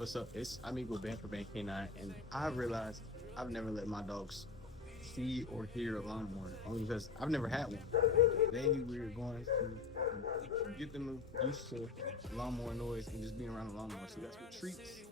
What's up? It's Amigo Band for Band K9, and I realized I've never let my dogs see or hear a lawnmower, only because I've never had one. Today we're going to get them used to lawnmower noise and just being around the lawnmower. So we got some treats